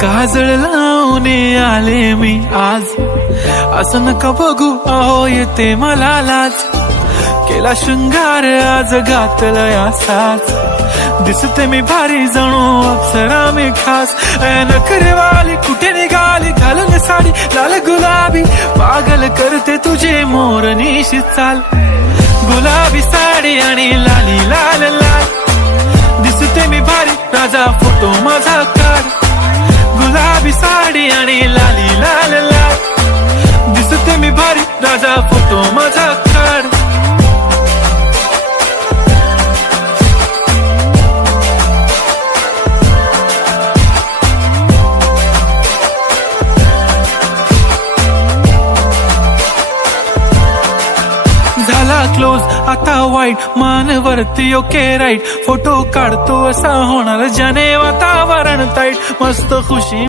काजळ लावून आले मी आज, असं नका बघू अहो येते मला लाज. केला शृंगार आज घातलंय असाच, दिसते मी भारी जणू अप्सरा मी खास. नखरेवाली कुठे निघाली घालून साडी लाल गुलाबी, पागल करते तुझे मोरनीशी चाल. गुलाबी साडी आणि लाली लाल लाल, दिसते मी भारी राजा फोटो माझा काढ. गुलाबी साडी आणि लाली लाल लाल, दिसते मी भारी राजा फोटो माझा काढ. झाला क्लोज आता वाईट, मान वरती ओके राईट, फोटो काढतो असा होणार ज्याने वातावरण ताईट. मस्त खुशी